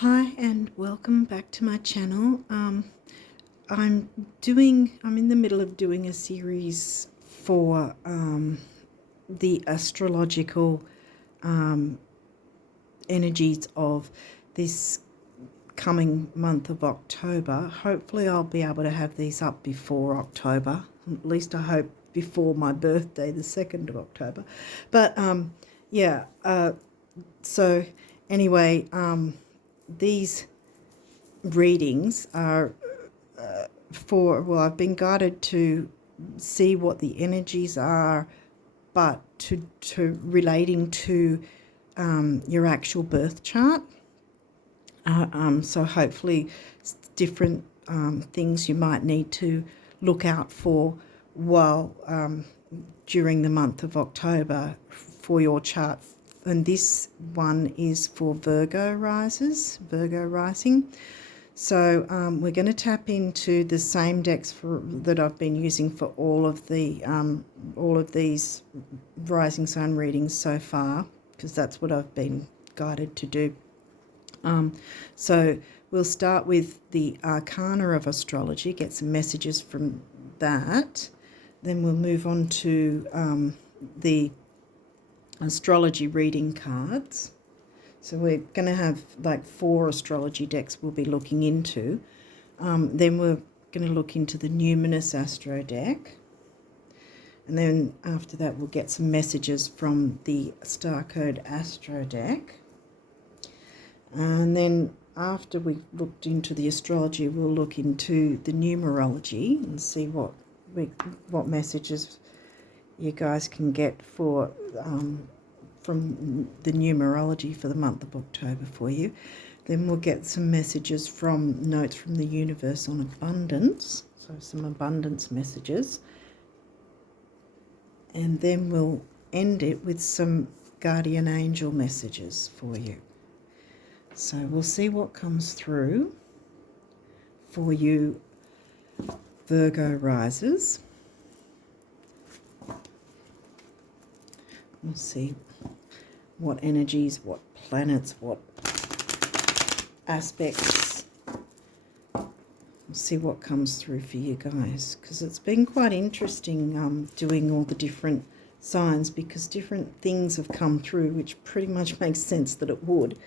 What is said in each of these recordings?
Hi and welcome back to my channel. I'm in the middle of doing a series for the astrological energies of this coming month of October. Hopefully I'll be able to have these up before October. At least I hope before my birthday, the 2nd of October. But so anyway, these readings are I've been guided to see what the energies are, but to relating to your actual birth chart. So hopefully different things you might need to look out for while during the month of October for your chart. And this one is for Virgo rising. So we're going to tap into the same decks that I've been using for all of these rising sign readings so far, because that's what I've been guided to do. So we'll start with the Arcana of Astrology, get some messages from that. Then we'll move on to the astrology reading cards. So we're going to have like 4 astrology decks we'll be looking into. Then we're going to look into the Numinous Astro deck. And then after that we'll get some messages from the Star Code Astro deck. And then after we've looked into the astrology, we'll look into the numerology and see what messages you guys can get for from the numerology for the month of October for you. Then we'll get some messages from Notes from the Universe on Abundance, so some abundance messages. And then we'll end it with some guardian angel messages for you. So we'll see what comes through for you Virgo risers. We'll see what energies, what planets, what aspects. We'll see what comes through for you guys, because it's been quite interesting doing all the different signs, because different things have come through, which pretty much makes sense that it would.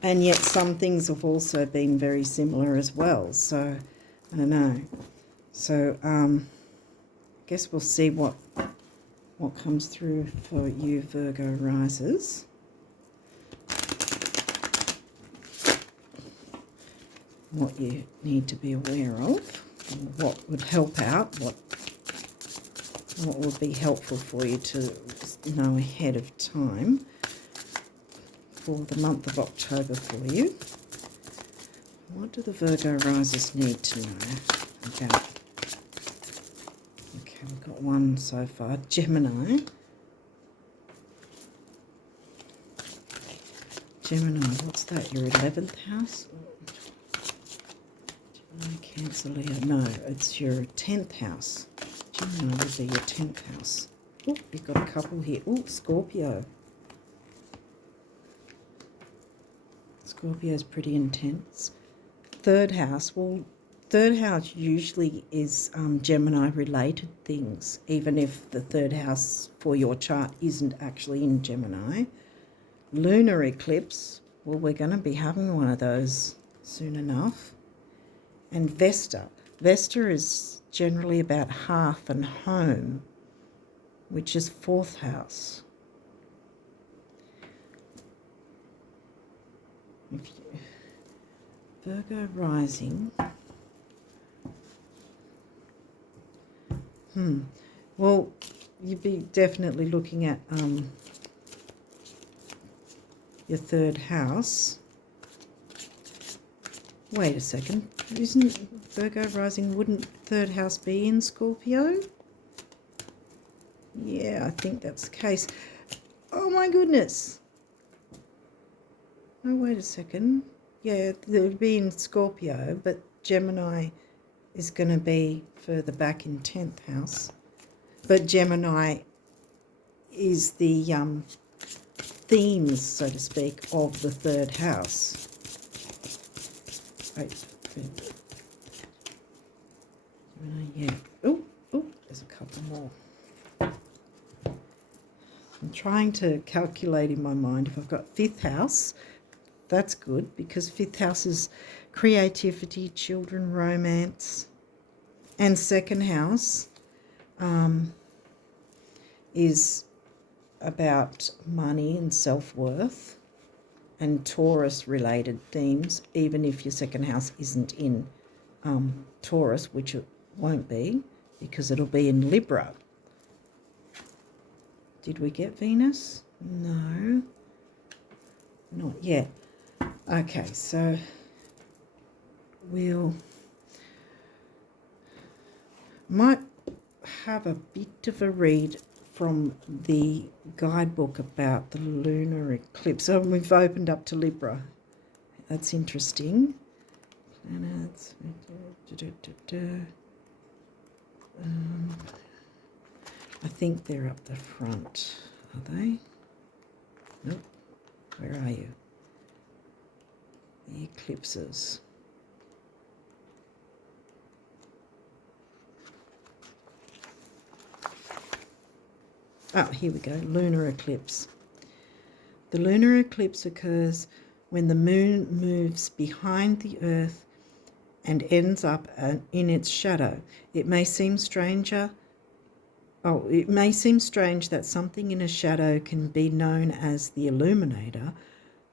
And yet some things have also been very similar as well. So, I don't know. So, I guess we'll see what comes through for you Virgo risers. What you need to be aware of, what would help out, what would be helpful for you to know ahead of time for the month of October for you. What do the Virgo risers need to know about? Okay, we've got one so far. Gemini. Gemini, what's that? Your 11th house? Gemini, Cancer, Leo. No, it's your 10th house. Gemini will be your 10th house. Oh, you've got a couple here. Oh, Scorpio. Scorpio is pretty intense. 3rd house. Well, 3rd house usually is Gemini-related things, even if the 3rd house for your chart isn't actually in Gemini. Lunar Eclipse. Well, we're going to be having one of those soon enough. And Vesta. Vesta is generally about hearth and home, which is 4th house. Virgo rising. Well, you'd be definitely looking at your 3rd house. Wait a second. Isn't Virgo rising, wouldn't 3rd house be in Scorpio? Yeah, I think that's the case. Oh my goodness. Oh, wait a second. Yeah, it would be in Scorpio, but Gemini is going to be further back in 10th house. But Gemini is the themes, so to speak, of the third house. Yeah. Oh, there's a couple more. I'm trying to calculate in my mind. If I've got 5th house, that's good, because 5th house is creativity, children, romance. And 2nd house is about money and self-worth and Taurus-related themes, even if your 2nd house isn't in Taurus, which it won't be, because it'll be in Libra. Did we get Venus? No, not yet. Okay, so we'll might have a bit of a read from the guidebook about the lunar eclipse. So we've opened up to Libra. That's interesting. Planets. I think they're up the front. Are they? Nope. Where are you? The eclipses. Oh, here we go. Lunar eclipse. The lunar eclipse occurs when the moon moves behind the earth and ends up in its shadow. It may seem strange that something in a shadow can be known as the illuminator,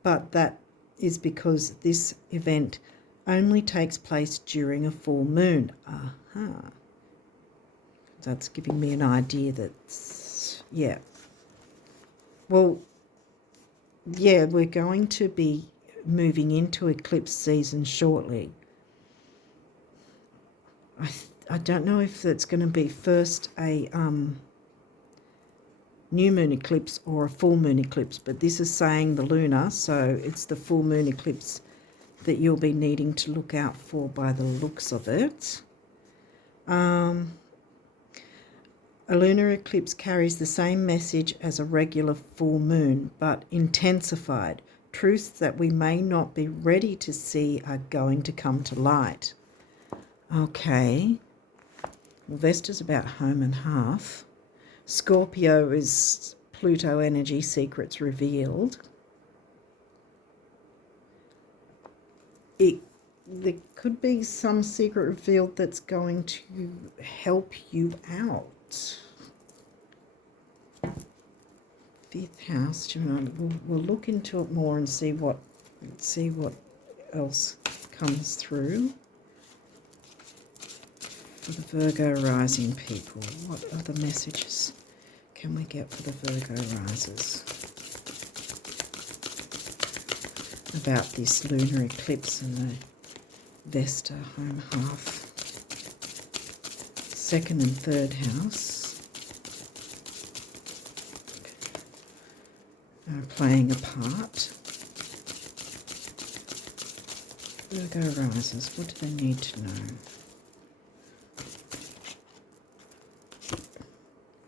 but that is because this event only takes place during a full moon. Aha. That's giving me an idea that's, yeah. Well, yeah, we're going to be moving into eclipse season shortly. I don't know if that's going to be first a new moon eclipse or a full moon eclipse, but this is saying the lunar, so it's the full moon eclipse that you'll be needing to look out for by the looks of it. A lunar eclipse carries the same message as a regular full moon, but intensified. Truths that we may not be ready to see are going to come to light. Okay. Well, Vesta's about home and hearth. Scorpio is Pluto energy, secrets revealed. There could be some secret revealed that's going to help you out. 5th house, we'll look into it more and see what else comes through. For the Virgo rising people, what other messages can we get for the Virgo risers about this lunar eclipse and the Vesta home hearth? 2nd and 3rd house are playing a part. Virgo risers, what do they need to know?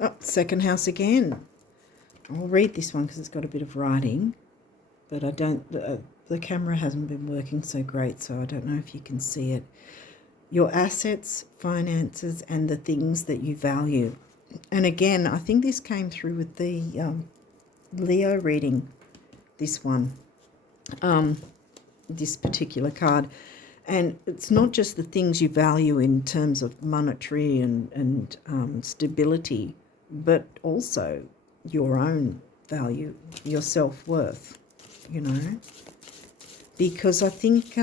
Oh, 2nd house again. I'll read this one because it's got a bit of writing, but I don't. The camera hasn't been working so great, so I don't know if you can see it. Your assets, finances, and the things that you value. And again, I think this came through with the Leo reading. This one, this particular card. And it's not just the things you value in terms of monetary and stability, but also your own value, your self-worth, you know. Because I think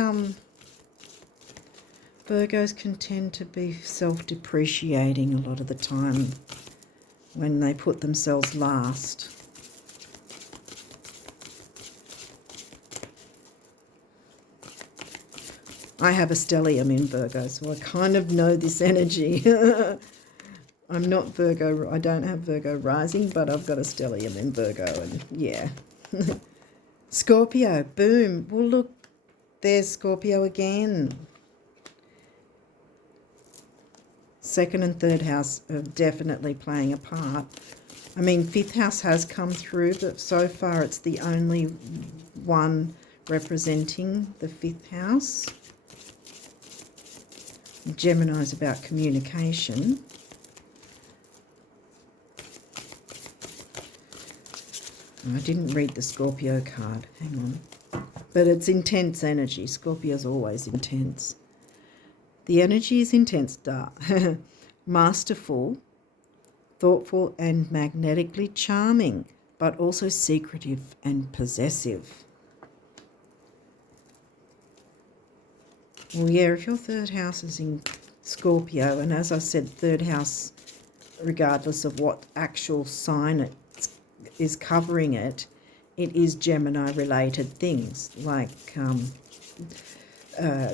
Virgos can tend to be self-depreciating a lot of the time when they put themselves last. I have a stellium in Virgo, so I kind of know this energy. I'm not Virgo, I don't have Virgo rising, but I've got a stellium in Virgo, and yeah. Scorpio, boom. Well, look, there's Scorpio again. 2nd and 3rd house are definitely playing a part. I mean, fifth house has come through, but so far it's the only one representing the fifth house. Gemini is about communication. I didn't read the Scorpio card. Hang on. But it's intense energy. Scorpio's always intense. The energy is intense, masterful, thoughtful and magnetically charming, but also secretive and possessive. Well, yeah, if your third house is in Scorpio, and as I said, third house, regardless of what actual sign it is covering it, it is Gemini-related things like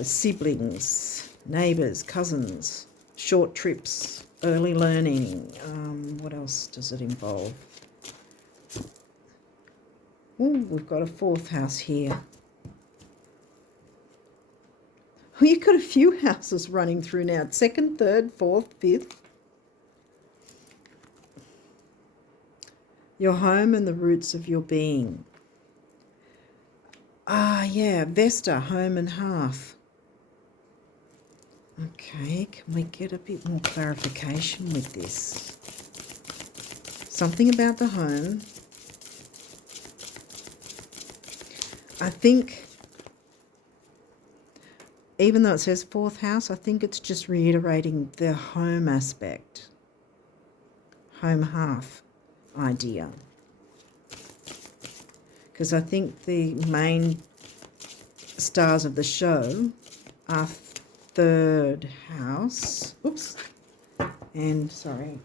siblings, neighbours, cousins, short trips, early learning. What else does it involve? Oh, we've got a fourth house here. Oh, you've got a few houses running through now. Second, third, fourth, fifth. Your home and the roots of your being. Ah, yeah, Vesta, home and hearth. Okay, can we get a bit more clarification with this? Something about the home. I think, even though it says fourth house, I think it's just reiterating the home aspect. Home hearth idea. Because I think the main stars of the show are third house. Oops. And, sorry.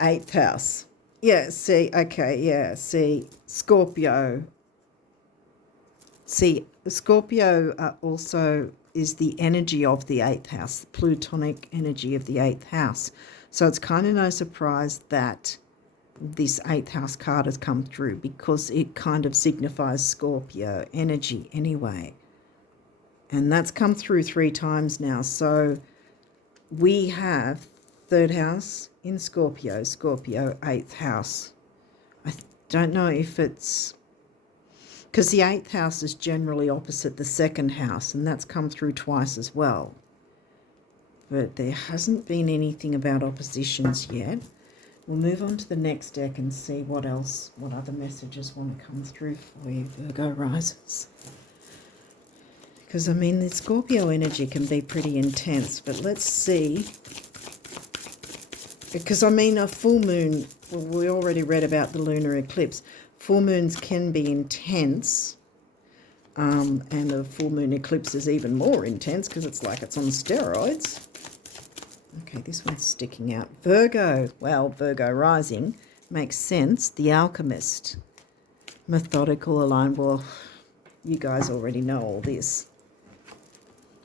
Eighth house. Yeah, see, okay, yeah, see, Scorpio. See, Scorpio also is the energy of the eighth house, the plutonic energy of the eighth house. So it's kind of no surprise that this eighth house card has come through, because it kind of signifies Scorpio energy anyway. And that's come through 3 times now. So we have third house in Scorpio, Scorpio, eighth house. I don't know if it's... because the eighth house is generally opposite the second house, and that's come through twice as well. But there hasn't been anything about oppositions yet. We'll move on to the next deck and see what else, what other messages want to come through for you, Virgo risers. Because, I mean, the Scorpio energy can be pretty intense, but let's see. Because, I mean, a full moon, well, we already read about the lunar eclipse. Full moons can be intense, and the full moon eclipse is even more intense because it's like it's on steroids. Okay, this one's sticking out. Virgo, well, Virgo rising, makes sense. The Alchemist, methodical, aligned. Well, you guys already know all this.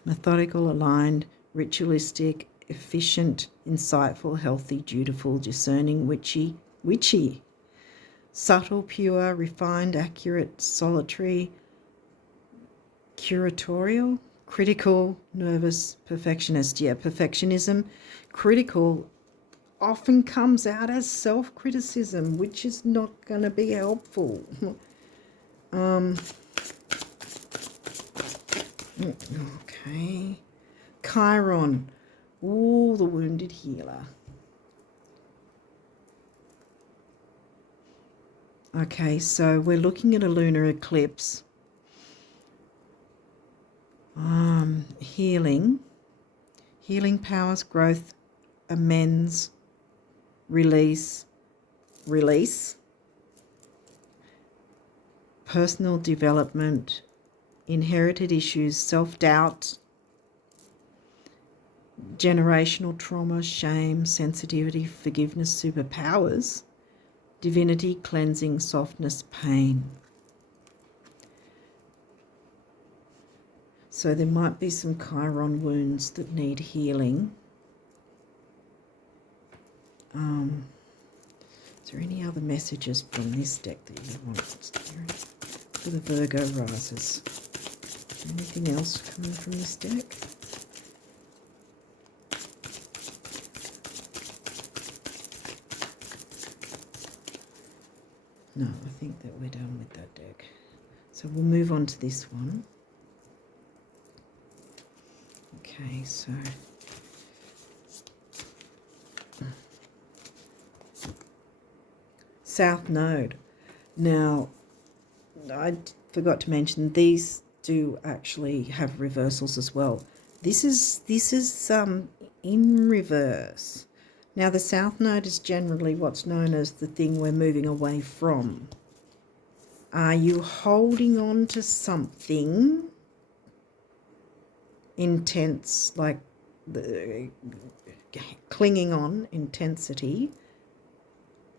Methodical, aligned, ritualistic, efficient, insightful, healthy, dutiful, discerning, witchy. Subtle, pure, refined, accurate, solitary, curatorial, critical, nervous, perfectionist. Yeah, perfectionism. Critical often comes out as self-criticism, which is not going to be helpful. Okay. Chiron. Ooh, the wounded healer. Okay, so we're looking at a lunar eclipse. Healing powers, growth, amends, release, personal development, inherited issues, self-doubt, generational trauma, shame, sensitivity, forgiveness, superpowers, divinity, cleansing, softness, pain. So there might be some Chiron wounds that need healing. Is there any other messages from this deck that you want for the Virgo risers? Anything else coming from this deck? No, I think that we're done with that deck. So we'll move on to this one. Okay, so South Node. Now, I forgot to mention these do actually have reversals as well. This is in reverse. Now, the South Node is generally what's known as the thing we're moving away from. Are you holding on to something intense, like the clinging on, intensity,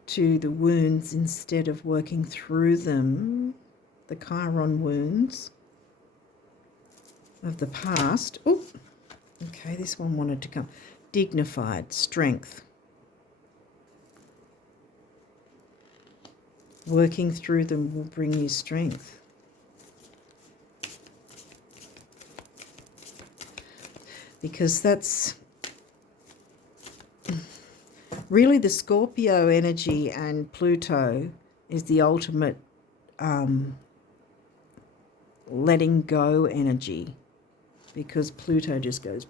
to the wounds instead of working through them, the Chiron wounds of the past? Oh, okay, this one wanted to come. Dignified, strength. Working through them will bring you strength. Because that's really the Scorpio energy, and Pluto is the ultimate letting go energy, because Pluto just goes,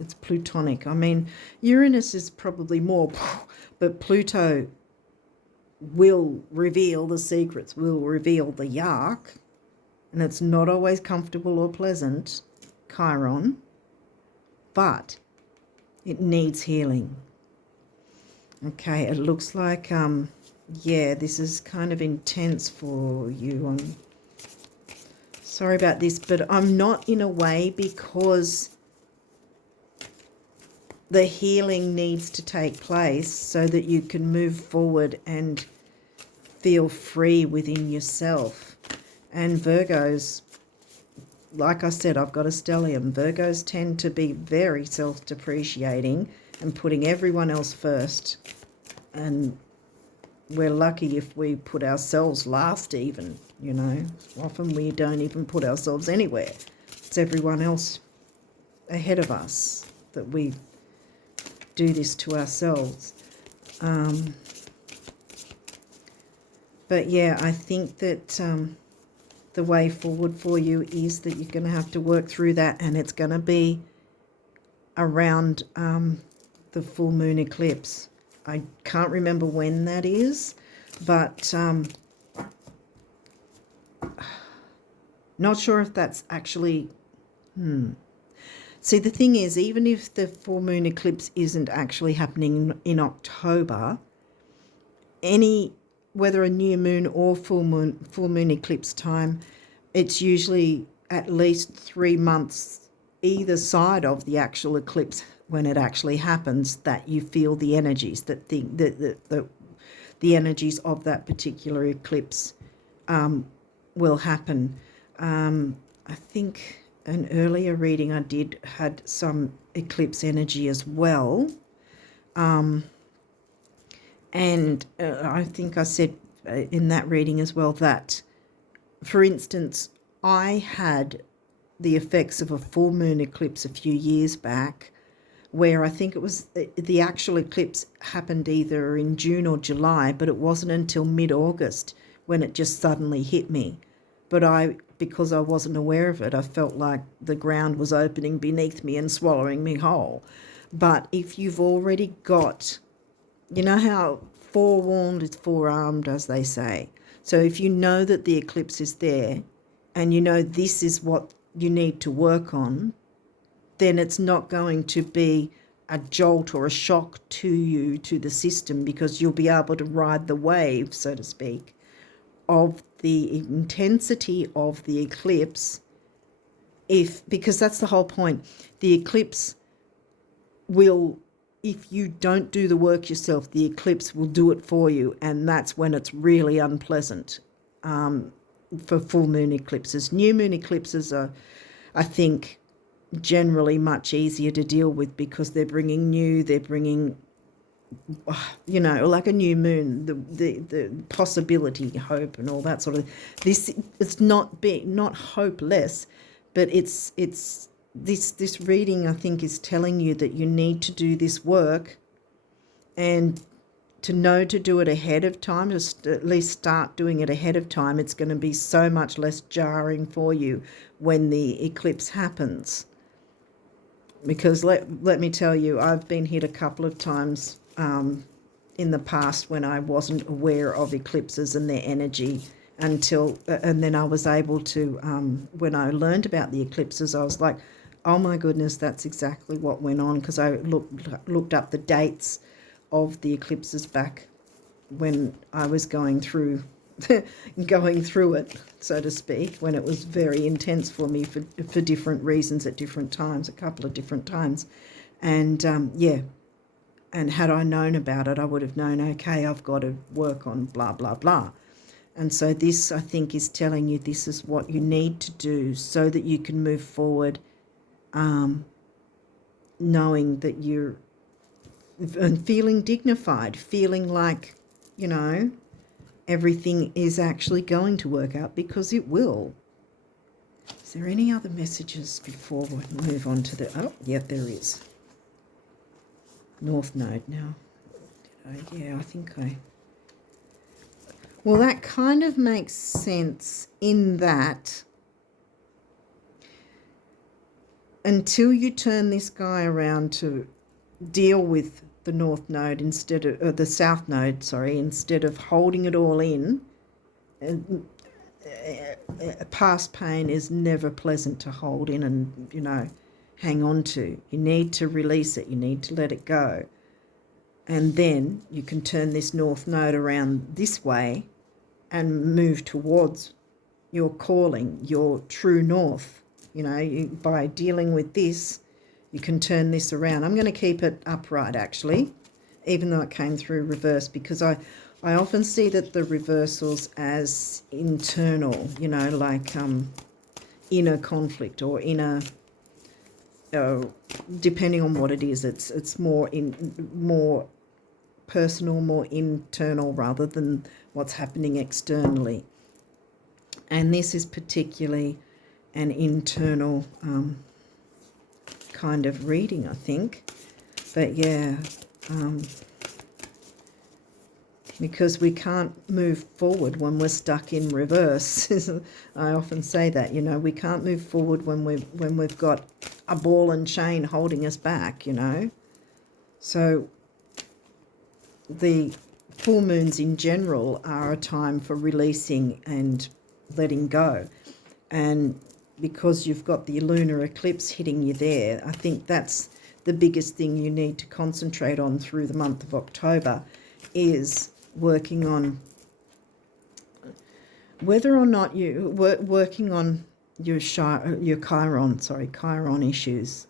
it's plutonic. I mean, Uranus is probably more, but Pluto will reveal the secrets, will reveal the yuck, and it's not always comfortable or pleasant, Chiron, but it needs healing. Okay, it looks like, yeah, this is kind of intense for you. I'm sorry about this, but I'm not in a way, because the healing needs to take place so that you can move forward and feel free within yourself. And Virgos, like I said, I've got a stellium. Virgos tend to be very self-depreciating and putting everyone else first. And we're lucky if we put ourselves last even, you know. Often we don't even put ourselves anywhere. It's everyone else ahead of us that we do this to ourselves. But yeah, I think that the way forward for you is that you're going to have to work through that, and it's going to be around the full moon eclipse. I can't remember when that is, but not sure if that's actually... See, the thing is, even if the full moon eclipse isn't actually happening in October, whether a new moon or full moon eclipse time, it's usually at least 3 months either side of the actual eclipse when it actually happens that you feel the energies, that the energies of that particular eclipse will happen. I think an earlier reading I did had some eclipse energy as well. And I think I said in that reading as well that, for instance, I had the effects of a full moon eclipse a few years back, where I think it was the actual eclipse happened either in June or July, but it wasn't until mid-August when it just suddenly hit me. But because I wasn't aware of it, I felt like the ground was opening beneath me and swallowing me whole. But if you've already got, you know how forewarned is forearmed, as they say. So if you know that the eclipse is there and you know this is what you need to work on, then it's not going to be a jolt or a shock to you, to the system, because you'll be able to ride the wave, so to speak, of the intensity of the eclipse, because that's the whole point. The eclipse will, if you don't do the work yourself, the eclipse will do it for you, and that's when it's really unpleasant for full moon eclipses. New moon eclipses are, I think, generally much easier to deal with, because they're bringing, you know, like a new moon, the possibility, hope, and all that sort of. It's not hopeless, but it's this reading, I think, is telling you that you need to do this work and to know to do it ahead of time, just at least start doing it ahead of time, it's going to be so much less jarring for you when the eclipse happens. Because let me tell you, I've been hit a couple of times in the past when I wasn't aware of eclipses and their energy and then I was able to, when I learned about the eclipses, I was like, oh my goodness, that's exactly what went on, because I looked up the dates of the eclipses back when I was going through it, so to speak, when it was very intense for me for different reasons at different times, a couple of different times. And and had I known about it, I would have known, okay, I've got to work on blah, blah, blah. And so this, I think, is telling you this is what you need to do so that you can move forward, knowing that you're and feeling dignified, feeling like, everything is actually going to work out, because it will. Is there any other messages before we move on to the... Oh, yeah, there is. North Node now. Yeah, I think I... Well, that kind of makes sense in that until you turn this guy around to deal with the North Node instead of the South Node, instead of holding it all in, past pain is never pleasant to hold in and, hang on to. You need to release it. You need to let it go. And then you can turn this North Node around this way and move towards your calling, your true north. By dealing with this, you can turn this around. I'm going to keep it upright, actually, even though it came through reverse, because I often see that the reversals as internal, like inner conflict or inner, depending on what it is. It's more personal, more internal, rather than what's happening externally. And this is particularly an internal kind of reading, I think. But yeah, because we can't move forward when we're stuck in reverse. I often say that, we can't move forward when we've got a ball and chain holding us back, So the full moons in general are a time for releasing and letting go. And because you've got the lunar eclipse hitting you there, I think that's the biggest thing you need to concentrate on through the month of October, is working on whether or not you working on your Chiron issues.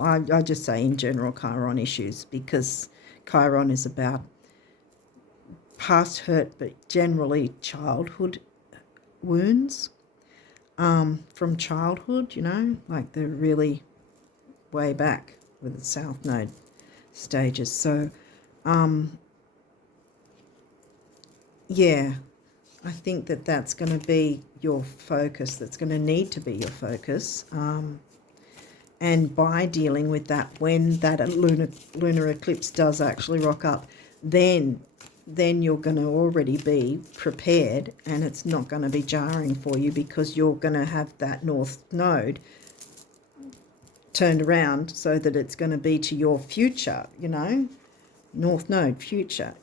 I just say in general Chiron issues, because Chiron is about past hurt, but generally childhood wounds from childhood, like they're really way back with the South Node stages. So, yeah, I think that's going to be your focus. That's going to need to be your focus. And by dealing with that, when that lunar eclipse does actually rock up, then you're going to already be prepared, and it's not going to be jarring for you, because you're going to have that North Node turned around so that it's going to be to your future, North Node future,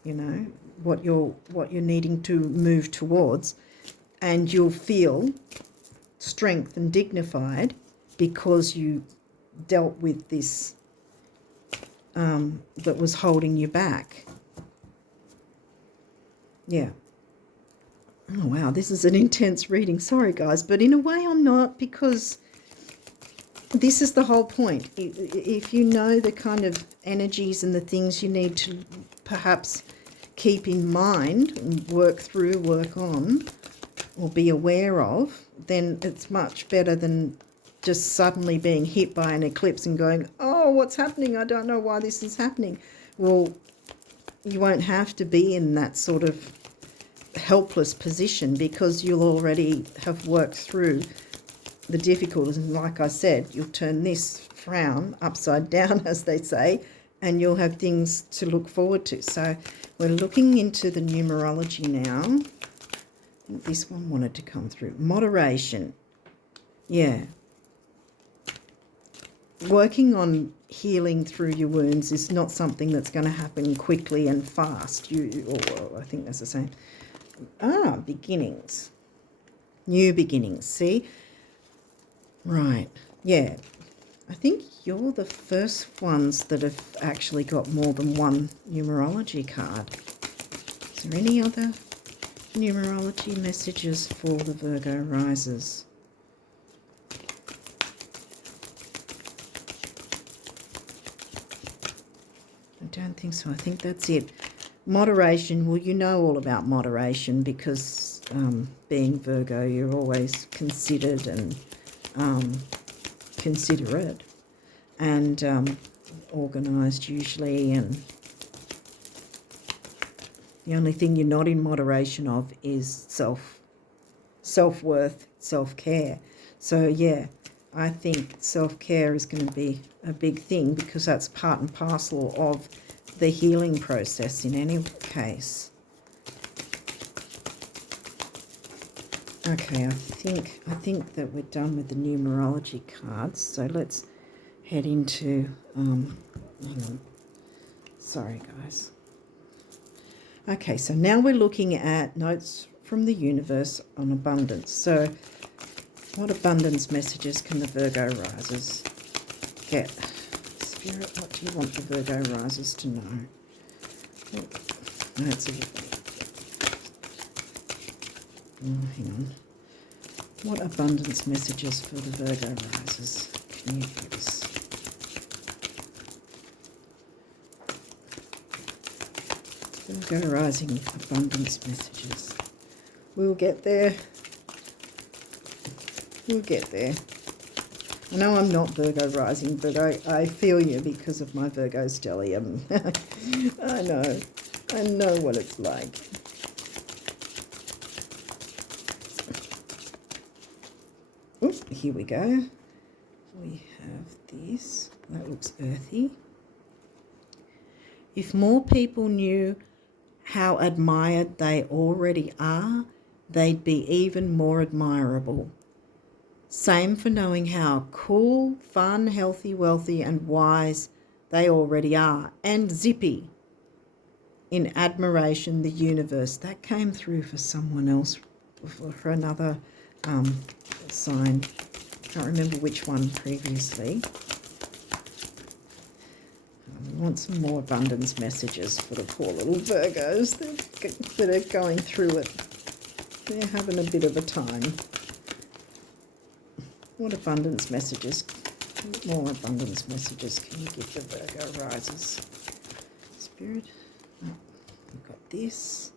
what you're needing to move towards, and you'll feel strength and dignified because you dealt with this that was holding you back. Yeah. Oh, wow, this is an intense reading. Sorry, guys, but in a way I'm not, because this is the whole point. If you know the kind of energies and the things you need to perhaps keep in mind and work through, work on, or be aware of, then it's much better than just suddenly being hit by an eclipse and going, oh, what's happening? I don't know why this is happening. Well, you won't have to be in that sort of helpless position, because you'll already have worked through the difficulties. And like I said, you'll turn this frown upside down, as they say, and you'll have things to look forward to. So we're looking into the numerology now. I think this one wanted to come through. Moderation. Yeah. Working on healing through your wounds is not something that's going to happen quickly and fast. I think that's the same. Beginnings. New beginnings. See? Right. Yeah. I think you're the first ones that have actually got more than one numerology card. Is there any other numerology messages for the Virgo risers? I don't think so. I think that's it. Moderation. Well, you know all about moderation because being Virgo, you're always considered and considerate and organised usually, and the only thing you're not in moderation of is self-worth, self-care. So yeah, I think self-care is going to be a big thing because that's part and parcel of the healing process in any case. Okay, I think that we're done with the numerology cards. So let's head into hang on. Sorry guys. Okay, so now we're looking at notes from the universe on abundance. So what abundance messages can the Virgo risers get? Spirit, what do you want the Virgo risers to know? That's a hang on. What abundance messages for the Virgo risers can you give us? Virgo rising abundance messages. We'll get there. We'll get there. I know I'm not Virgo rising, but I feel you because of my Virgo stellium. I know what it's like. Oops, here we go. We have this. That looks earthy. If more people knew how admired they already are, they'd be even more admirable. Same for knowing how cool, fun, healthy, wealthy, and wise they already are. And zippy. In admiration, the universe. That came through for someone else, for another sign. Can't remember which one previously. I want some more abundance messages for the poor little Virgos that are going through it. They're having a bit of a time. What abundance messages, more abundance messages can you give the Virgo risers? Spirit, we've got this.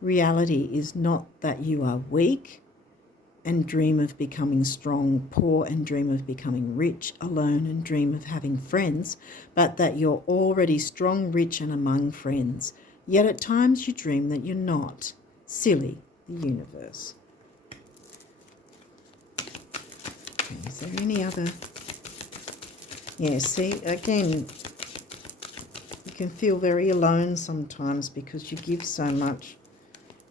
Reality is not that you are weak and dream of becoming strong, poor and dream of becoming rich, alone and dream of having friends, but that you're already strong, rich and among friends. Yet at times you dream that you're not. Silly, the universe. Okay, is there any other? Yeah, see, again, you can feel very alone sometimes because you give so much,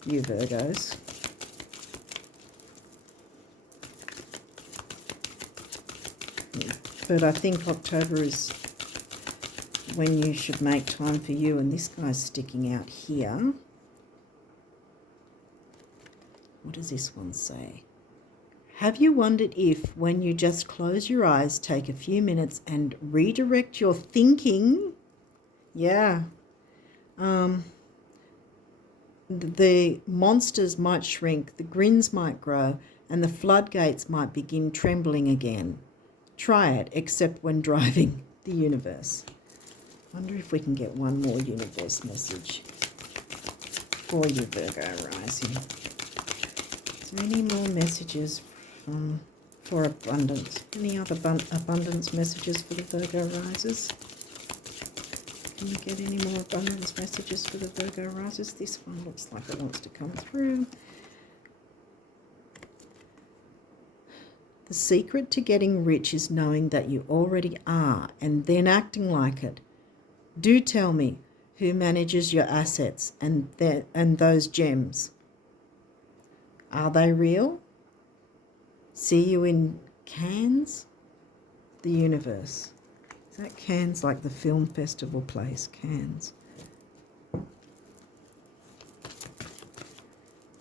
you Virgos. But I think October is when you should make time for you, and this guy's sticking out here. What does this one say? Have you wondered if, when you just close your eyes, take a few minutes and redirect your thinking? Yeah. The monsters might shrink, the grins might grow, and the floodgates might begin trembling again. Try it, except when driving the universe. Wonder if we can get one more universe message for you, Virgo rising. Is there any more messages for abundance? Any other abundance messages for the Virgo risers? Can you get any more abundance messages for the Virgo risers? This one looks like it wants to come through. The secret to getting rich is knowing that you already are and then acting like it. Do tell me who manages your assets and those gems. Are they real? See you in Cannes? The universe. Is that Cannes, like the film festival place? Cannes.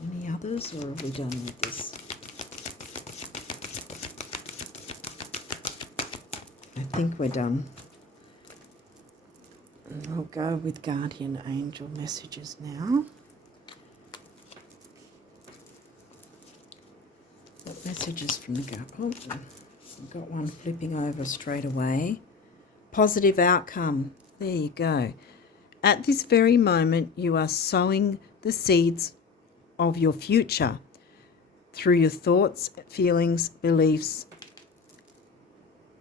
Any others, or are we done with this? I think we're done. And I'll go with guardian angel messages now. What messages from the guardian? Oh, I've got one flipping over straight away. Positive outcome. There you go. At this very moment, you are sowing the seeds of your future through your thoughts, feelings, beliefs,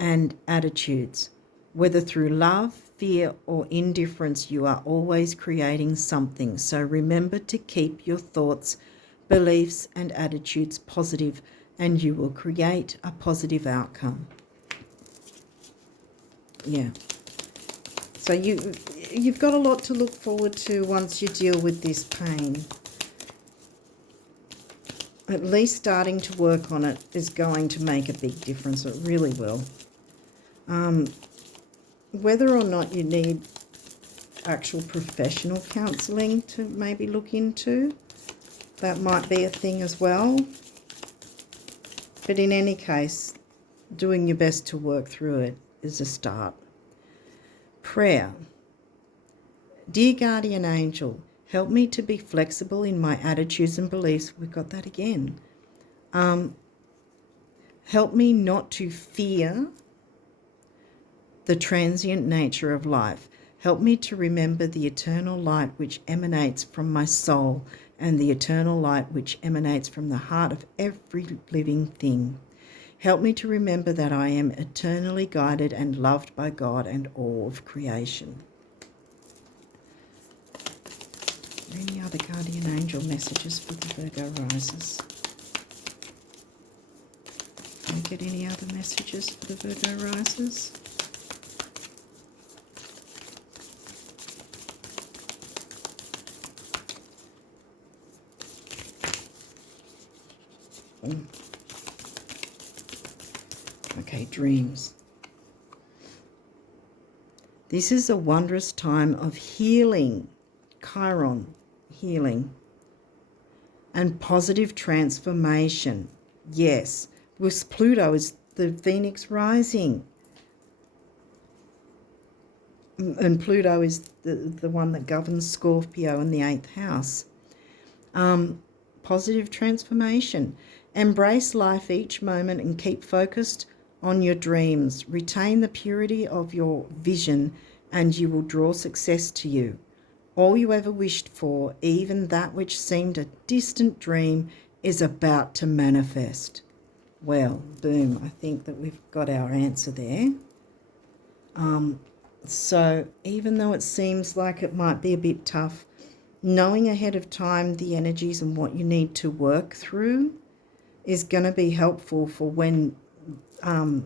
and attitudes. Whether through love, fear, or indifference, you are always creating something. So remember to keep your thoughts, beliefs, and attitudes positive, and you will create a positive outcome. Yeah. So you've got a lot to look forward to once you deal with this pain. At least starting to work on it is going to make a big difference. It really will. Whether or not you need actual professional counselling to maybe look into, that might be a thing as well. But in any case, doing your best to work through it is a start. Prayer. Dear guardian angel, help me to be flexible in my attitudes and beliefs. We've got that again. Help me not to fear the transient nature of life. Help me to remember the eternal light which emanates from my soul and the eternal light which emanates from the heart of every living thing. Help me to remember that I am eternally guided and loved by God and all of creation. Any other guardian angel messages for the Virgo risers? Can I get any other messages for the Virgo risers? Okay, dreams. This is a wondrous time of healing, Chiron, healing, and positive transformation. Yes, with Pluto is the Phoenix rising. And Pluto is the one that governs Scorpio in the 8th house. Positive transformation. Embrace life each moment and keep focused on your dreams. Retain the purity of your vision and you will draw success to you. All you ever wished for, even that which seemed a distant dream, is about to manifest. Well, boom, I think that we've got our answer there. So even though it seems like it might be a bit tough, knowing ahead of time the energies and what you need to work through is going to be helpful for when the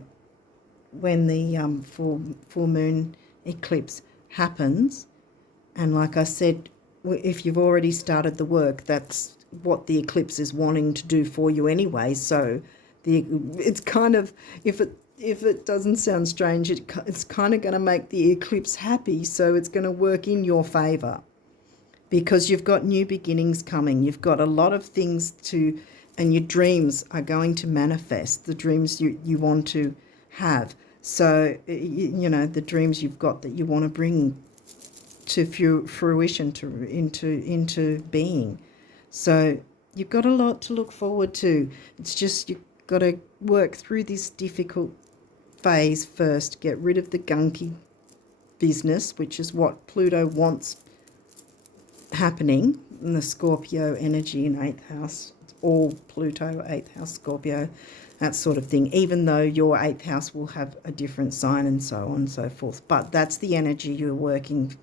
full moon eclipse happens. And like I said, if you've already started the work, that's what the eclipse is wanting to do for you anyway. So it's kind of, if it doesn't sound strange, it's kind of going to make the eclipse happy. So it's going to work in your favour because you've got new beginnings coming. You've got a lot of things to, and your dreams are going to manifest, the dreams you want to have. So, you know, the dreams you've got that you want to bring to fruition, into being. So you've got a lot to look forward to. It's just you've got to work through this difficult phase first, get rid of the gunky business, which is what Pluto wants happening in the Scorpio energy in 8th house. It's all Pluto, 8th house Scorpio, that sort of thing, even though your 8th house will have a different sign and so on and so forth. But that's the energy you're working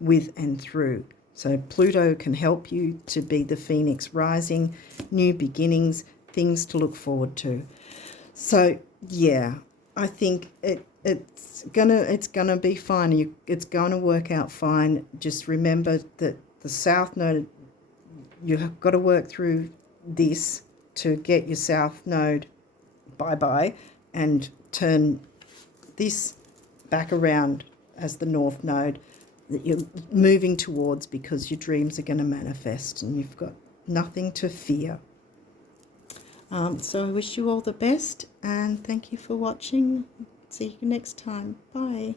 with and through. So Pluto can help you to be the Phoenix rising, new beginnings, things to look forward to. So yeah, I think it's gonna be fine. It's gonna work out fine. Just remember that the South Node, you've got to work through this to get your South Node bye-bye and turn this back around as the North Node that you're moving towards, because your dreams are going to manifest and you've got nothing to fear. So I wish you all the best, and thank you for watching. See you next time. Bye.